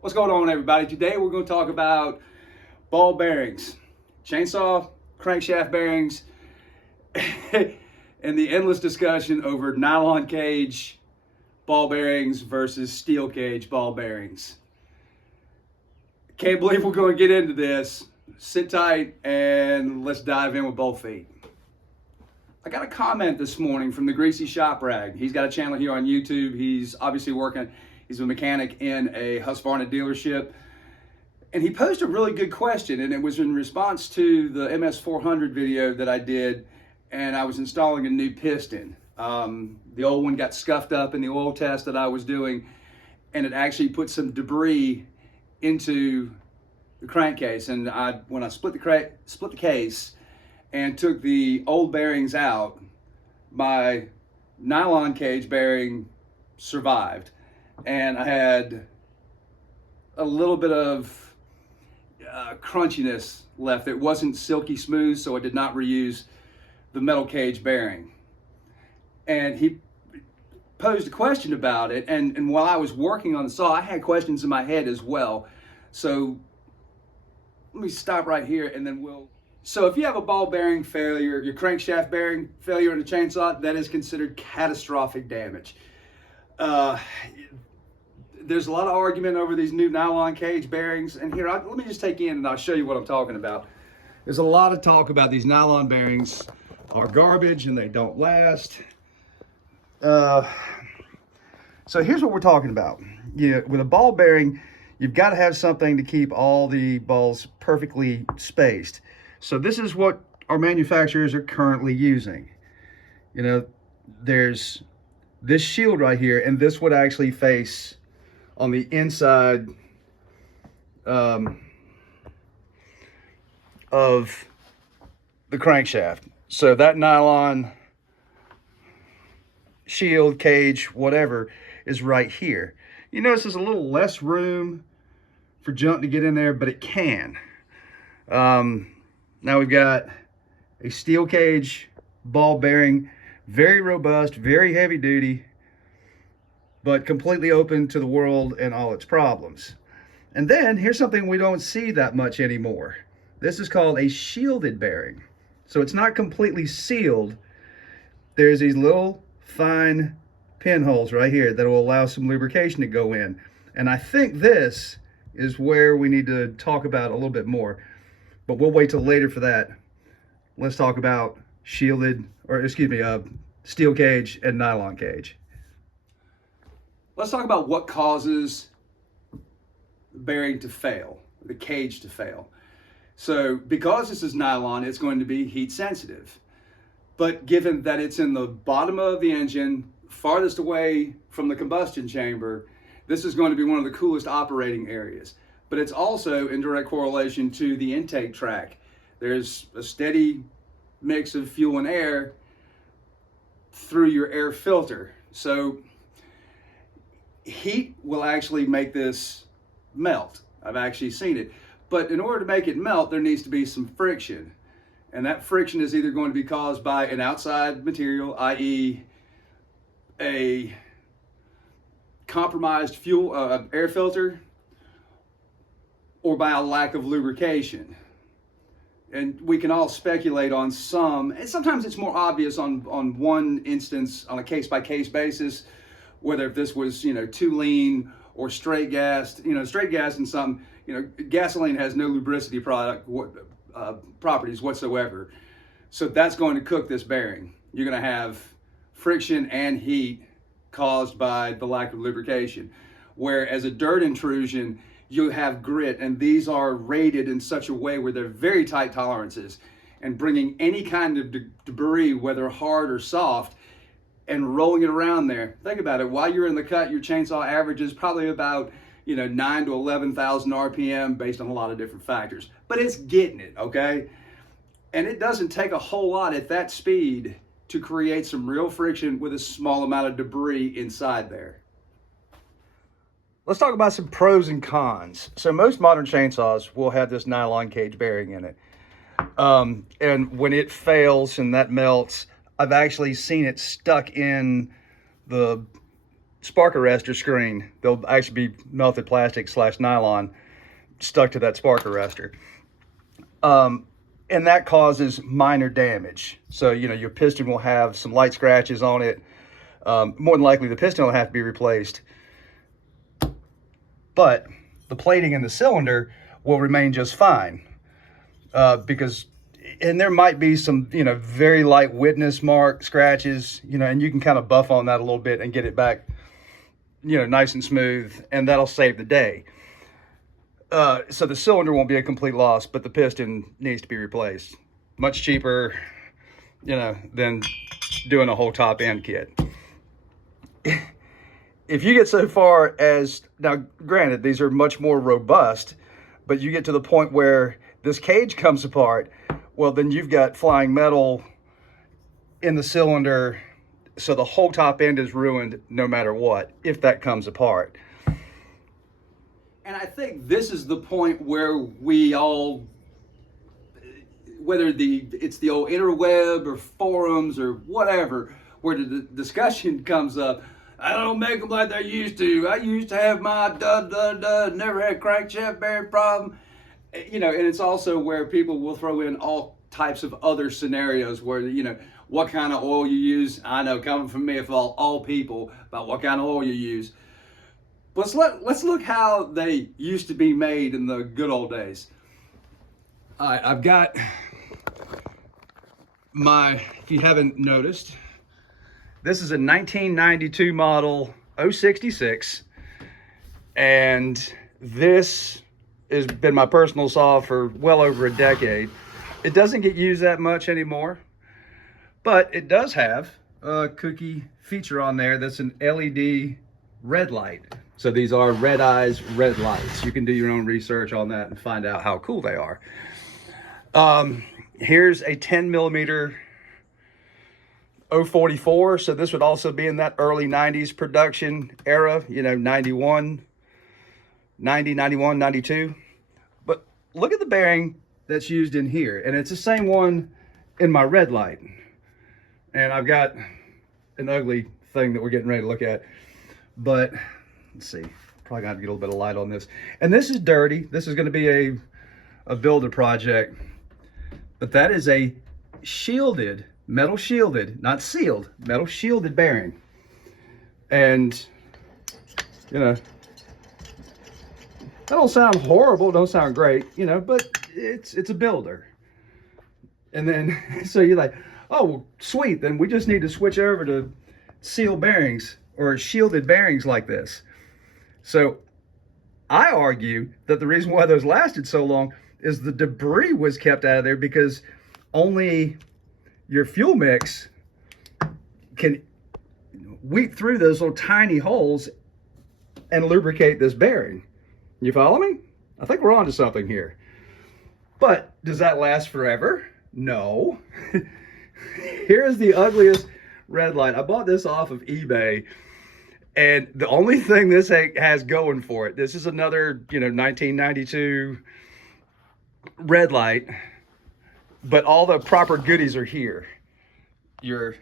What's going on, everybody? Today we're going to talk about ball bearings, chainsaw, crankshaft bearings, and the endless discussion over nylon cage ball bearings versus steel cage ball bearings. Can't believe we're going to get into this. Sit tight and let's dive in with both feet. I got a comment this morning from the Greasy Shop Rag. He's got a channel here on YouTube. He's obviously he's a mechanic in a Husqvarna dealership. And he posed a really good question, and it was in response to the MS400 video that I did, and I was installing a new piston. The old one got scuffed up in the oil test that I was doing, and it actually put some debris into the crankcase. And when I split the case and took the old bearings out, my nylon cage bearing survived, and I had a little bit of crunchiness left. It wasn't silky smooth, so I did not reuse the metal cage bearing. And he posed a question about it, and while I was working on the saw, I had questions in my head as well. So let me stop right here, and then So if you have a ball bearing failure, your crankshaft bearing failure in a chainsaw, that is considered catastrophic damage. There's a lot of argument over these new nylon cage bearings, and here, let me just take you in and I'll show you what I'm talking about. There's a lot of talk about these nylon bearings are garbage and they don't last. So here's what we're talking about. With a ball bearing, you've got to have something to keep all the balls perfectly spaced. So this is what our manufacturers are currently using. There's this shield right here, and this would actually face on the inside of the crankshaft. So that nylon shield, cage, whatever, is right here. You notice there's a little less room for junk to get in there, but it can. Now we've got a steel cage ball bearing, very robust, very heavy duty, but completely open to the world and all its problems. And then here's something we don't see that much anymore. This is called a shielded bearing. So it's not completely sealed. There's these little fine pinholes right here that will allow some lubrication to go in. And I think this is where we need to talk about a little bit more, but we'll wait till later for that. Let's talk about steel cage and nylon cage. Let's talk about what causes the bearing to fail, the cage to fail. So because this is nylon, it's going to be heat sensitive. But given that it's in the bottom of the engine, farthest away from the combustion chamber, this is going to be one of the coolest operating areas. But it's also in direct correlation to the intake track. There's a steady mix of fuel and air through your air filter. So heat will actually make this melt. I've actually seen it. But in order to make it melt, there needs to be some friction. And that friction is either going to be caused by an outside material, i.e. a compromised air filter, or by a lack of lubrication. And we can all speculate on some, and sometimes it's more obvious on one instance, on a case-by-case basis, whether if this was, too lean or straight gassed. Straight gas and some, gasoline has no lubricity properties whatsoever. So that's going to cook this bearing. You're going to have friction and heat caused by the lack of lubrication. Whereas a dirt intrusion, you have grit, and these are rated in such a way where they're very tight tolerances, and bringing any kind of debris, whether hard or soft, and rolling it around there. Think about it. While you're in the cut, your chainsaw averages probably about 9 to 11,000 RPM based on a lot of different factors. But it's getting it, okay? And it doesn't take a whole lot at that speed to create some real friction with a small amount of debris inside there. Let's talk about some pros and cons. So most modern chainsaws will have this nylon cage bearing in it. And when it fails and that melts, I've actually seen it stuck in the spark arrestor screen. There'll actually be melted plastic / nylon stuck to that spark arrestor. And that causes minor damage. So, you know, your piston will have some light scratches on it. More than likely the piston will have to be replaced. But the plating in the cylinder will remain just fine. Because, and there might be some, you know, very light witness mark scratches, you know, and you can kind of buff on that a little bit and get it back, you know, nice and smooth, and that'll save the day. So the cylinder won't be a complete loss, but the piston needs to be replaced. Much cheaper, you know, than doing a whole top end kit. If you get so far as, now granted, these are much more robust, but you get to the point where this cage comes apart, well, then you've got flying metal in the cylinder, so the whole top end is ruined no matter what, if that comes apart. And I think this is the point where we all, whether it's the old interweb or forums or whatever, where the discussion comes up, I don't make them like they used to. I used to have my never had crankshaft bearing problem. You know, and it's also where people will throw in all types of other scenarios where, you know, what kind of oil you use. I know, coming from me, of all people, about what kind of oil you use. Let's look how they used to be made in the good old days. All right, I've got my, if you haven't noticed, this is a 1992 model 066, and this has been my personal saw for well over a decade. It doesn't get used that much anymore, but it does have a kooky feature on there that's an LED red light. So these are red eyes, red lights. You can do your own research on that and find out how cool they are. Here's a 10 millimeter 044. So this would also be in that early 90s production era, you know, 91, 90, 91, 92. But look at the bearing that's used in here. And it's the same one in my red light. And I've got an ugly thing that we're getting ready to look at. But let's see, probably got to get a little bit of light on this. And this is dirty. This is going to be a builder project. But that is a shielded, metal shielded, not sealed, metal shielded bearing. And, you know, that don't sound horrible, don't sound great, you know, but it's a builder. And then, so you're like, oh, well, sweet, then we just need to switch over to sealed bearings or shielded bearings like this. So I argue that the reason why those lasted so long is the debris was kept out of there, because only your fuel mix can weep through those little tiny holes and lubricate this bearing. You follow me? I think we're onto something here. But does that last forever? No. Here's the ugliest red light. I bought this off of eBay, and the only thing this has going for it, this is another, you know, 1992 red light, but all the proper goodies are here. Your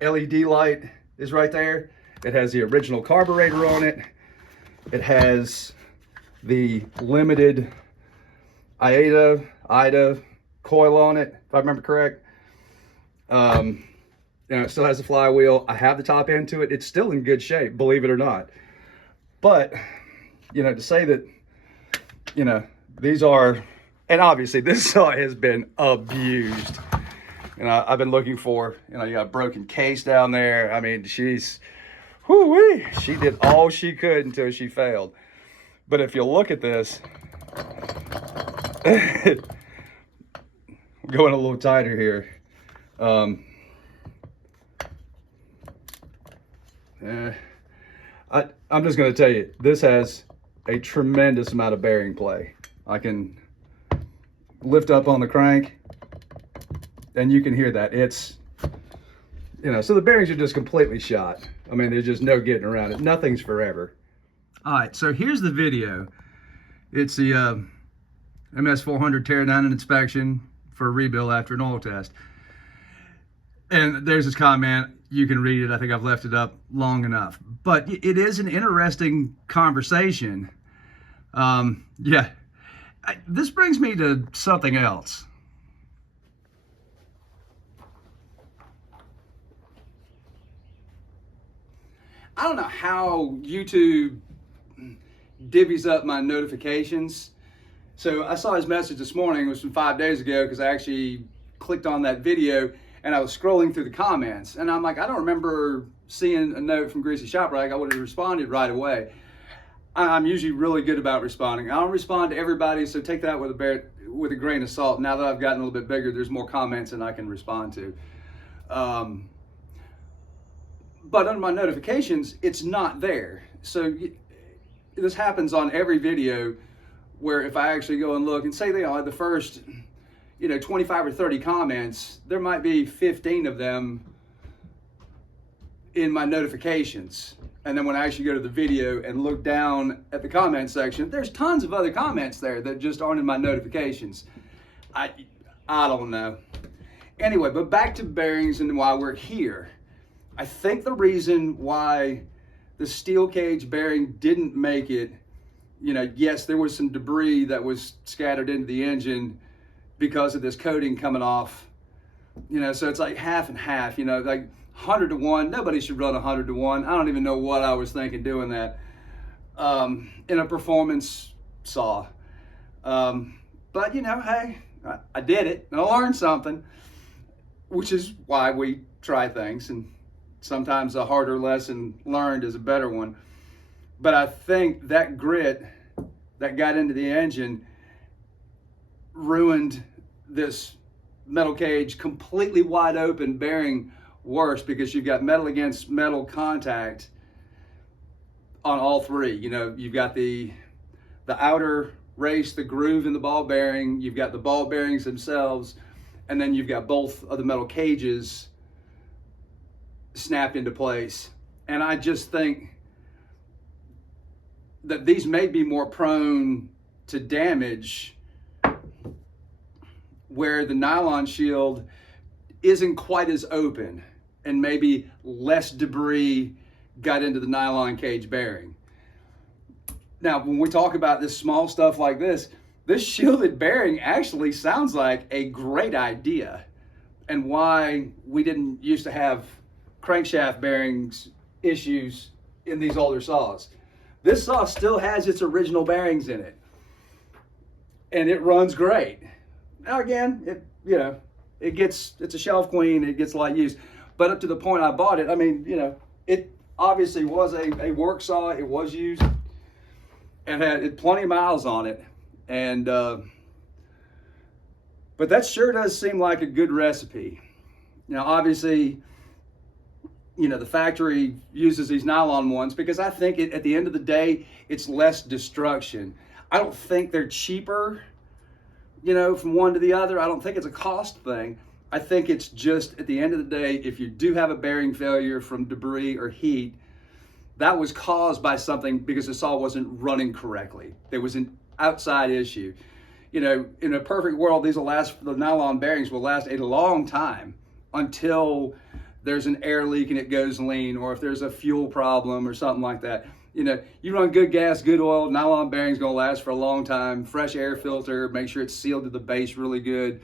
LED light is right there. It has the original carburetor on it. It has the limited IDA coil on it, if I remember correct. You know, it still has the flywheel. I have the top end to it. It's still in good shape, believe it or not. But, you know, to say that, you know, these are, and obviously this saw has been abused. You know, I've been looking for, you know, you got a broken case down there. I mean, she's, whoo-wee, she did all she could until she failed. But if you look at this, going a little tighter here. I'm just going to tell you, this has a tremendous amount of bearing play. I can lift up on the crank and you can hear that. It's, you know, so the bearings are just completely shot. I mean, there's just no getting around it. Nothing's forever. All right, so here's the video. It's the MS400 teardown and inspection for a rebuild after an oil test. And there's this comment. You can read it. I think I've left it up long enough. But it is an interesting conversation. Yeah. This brings me to something else. I don't know how YouTube divvies up my notifications. So I saw his message this morning. It was from 5 days ago because I actually clicked on that video and I was scrolling through the comments. And I'm like, I don't remember seeing a note from Greasy Shop Rag. I would have responded right away. I'm usually really good about responding. I don't respond to everybody, so take that with a grain of salt. Now that I've gotten a little bit bigger, there's more comments than I can respond to. But under my notifications, it's not there. So this happens on every video where if I actually go and look and say they are the first 25 or 30 comments, there might be 15 of them in my notifications. And then when I actually go to the video and look down at the comment section, there's tons of other comments there that just aren't in my notifications. I don't know. Anyway, but back to bearings and why we're here. I think the reason why the steel cage bearing didn't make it, yes, there was some debris that was scattered into the engine because of this coating coming off, so it's like half and half, like 100 to 1. Nobody should run 100 to 1. I don't even know what I was thinking doing that in a performance saw. But hey, I did it and I learned something, which is why we try things, and sometimes a harder lesson learned is a better one. But I think that grit that got into the engine ruined this metal cage completely wide open bearing worse, because you've got metal against metal contact on all three. You've got the outer race, the groove in the ball bearing, you've got the ball bearings themselves, and then you've got both of the metal cages snapped into place. And I just think that these may be more prone to damage where the nylon shield isn't quite as open and maybe less debris got into the nylon cage bearing. Now, when we talk about this small stuff like this shielded bearing actually sounds like a great idea, and why we didn't used to have crankshaft bearings issues in these older saws. This saw still has its original bearings in it, and it runs great. Now again, it's a shelf queen, it gets a lot of use, but up to the point I bought it, it obviously was a work saw. It was used and had plenty of miles on it, and but that sure does seem like a good recipe. Now obviously, the factory uses these nylon ones because I think at the end of the day, it's less destruction. I don't think they're cheaper, from one to the other. I don't think it's a cost thing. I think it's just at the end of the day, if you do have a bearing failure from debris or heat, that was caused by something because the saw wasn't running correctly. There was an outside issue. In a perfect world, the nylon bearings will last a long time until there's an air leak and it goes lean, or if there's a fuel problem or something like that. You run good gas, good oil, nylon bearing's gonna last for a long time. Fresh air filter, make sure it's sealed to the base really good.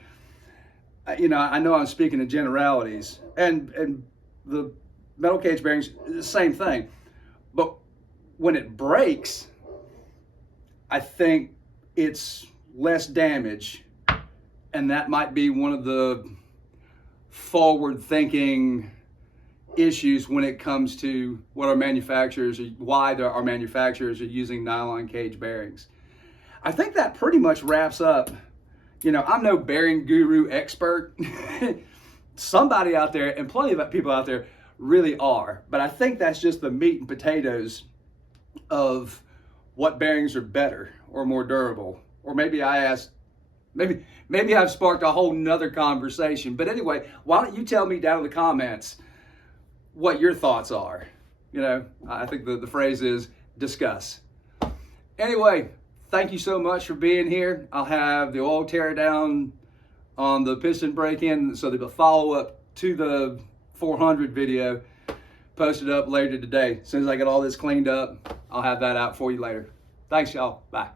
I know I'm speaking in generalities, and the metal cage bearings, the same thing. But when it breaks, I think it's less damage, and that might be one of the forward-thinking issues when it comes to why our manufacturers are using nylon cage bearings. I think that pretty much wraps up. I'm no bearing guru expert. Somebody out there, and plenty of people out there, really are. But I think that's just the meat and potatoes of what bearings are better or more durable. Or maybe I've sparked a whole nother conversation. But anyway, why don't you tell me down in the comments what your thoughts are? I think the phrase is discuss. Anyway, thank you so much for being here. I'll have the oil tear down on the piston break-in, so the follow-up to the 400 video posted up later today. As soon as I get all this cleaned up, I'll have that out for you later. Thanks, y'all. Bye.